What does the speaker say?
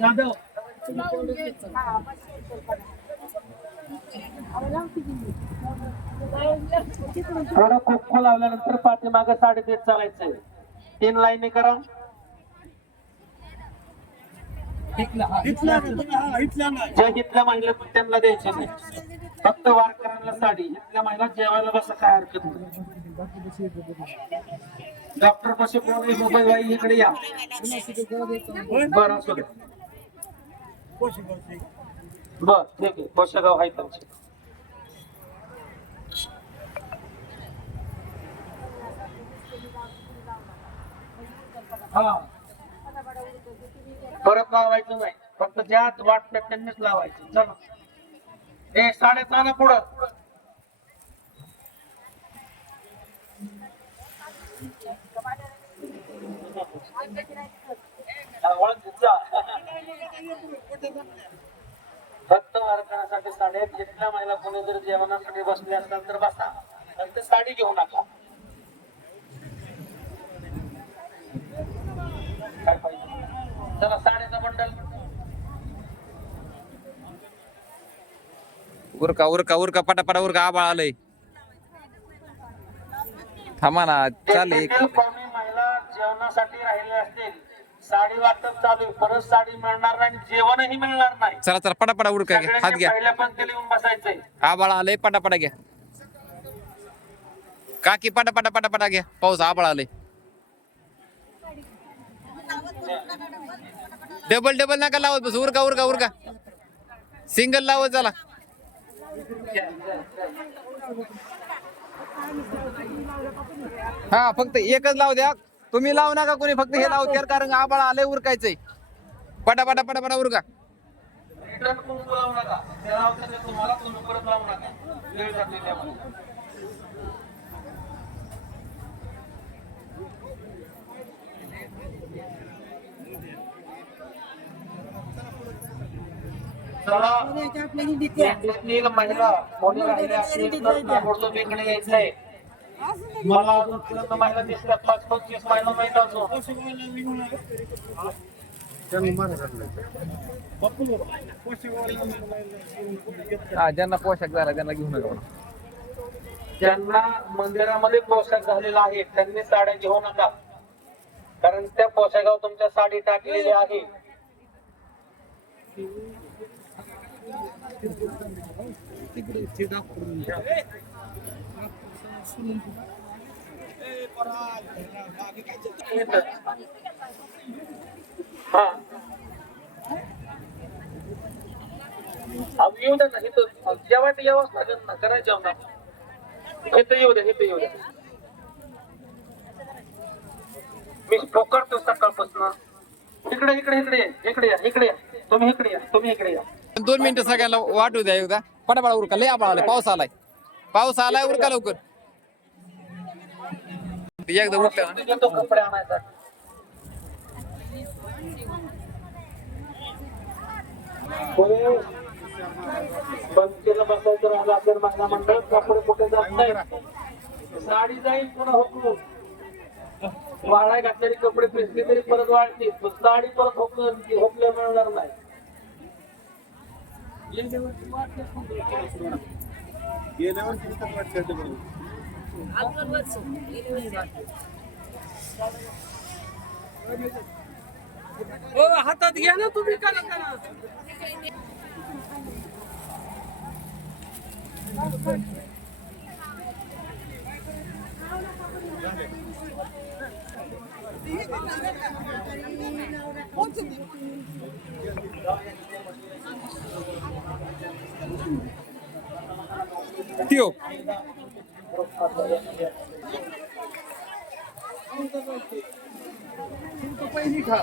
जाधव. थोडं खो खो लावल्यानंतर पाठीमागे साडेतीन चालायचंय. तीन लाईनी करा. जे इथल्या महिला त्यांना द्यायचे नाही. फक्त वारकऱ्यांना साडी. इथल्या महिला जेवायला बसा काय हरकत नाही. डॉक्टर कसे कोण मोबाईल बाई इकडे या. बरं असू बर ठीक आहे. कोशेगाव आहे त्यांचे हा. परत लावायचं नाही. फक्त ज्यात वाटतं त्यांनीच लावायचं. चला. हे साडेचा ना पुढं. फक्त वारकऱ्यासाठी साडे जिथल्या महिला कोणी जर जेवणासाठी बसले असतात तर बसा. पण ते साडी घेऊ नका. काय पाहिजे? चला साडीचा बंडल. उरका उरका उरका पटापटा उरका आबाळ आलंय. थांबा ना चालेल महिला जेवणासाठी राहिले असतील साडी वाटप चालू. परत साडी मिळणार नाही जेवणही मिळणार नाही. चला चला पटापटा उरका घ्या. हात घ्या. पहिल्या पंक्तीला येऊन बसायचंय. आबाळ आलंय पटापटा घ्या. काकी पटापटा पटापटा घ्या. पाऊस आबाळ आलंय डबल डबल नका लावत बस. उरका उरका उरका. सिंगल लावत चला. हा फक्त एकच लावू द्या. तुम्ही लावू नका कोणी फक्त हे लावू द्या कारण आबाळ आलंय उरकायचंय. पटापटा पटापटा उरका. लावतं महिला कोणी राहिले असतील तर ताबडतोब इकडे यायचंय. मला अजून महिला दिसल्या पाच पंचवीस महिला माहीत अजून हो. हा. ज्यांना पोशाख झाला त्यांना घेऊन नका ज्यांना मंदिरामध्ये पोशाख झालेला आहे त्यांनी साड्या घेऊ नका. कारण त्या पोशाखावर तुमच्या साडी टाकलेली आहे. हा. अहो, येऊ द्या ना इथं जेवायला यावंच लागेल ना करायचं आम्हाला इथं येऊ द्या इथं येऊ द्या मी पोकारतो सकाळपासून. इकडे इकडे इकडे ये, इकडे या इकडे या. तुम्ही इकडे या तुम्ही इकडे या. दोन मिनिटं सगळ्याला वाटू द्या. एकदा पटापटा उरका लय आबाळ आलाय पाऊस आलाय. पाऊस आलाय उरका लवकर. एकदा उठलं तो कपडे आणायचा. कोणी पंक्तीला बसायचं राहिलं असेल महिला मंडळ कपडे कुठे जात नाही साडी जाईल पुन्हा वाळाय घातलेले कपडे पिसले तरी परत वाळतील पण साडी परत हुकलं हुकल्या मिळणार नाही. हातात घ्या ना तुम्ही करा करा त्यो पहिली खा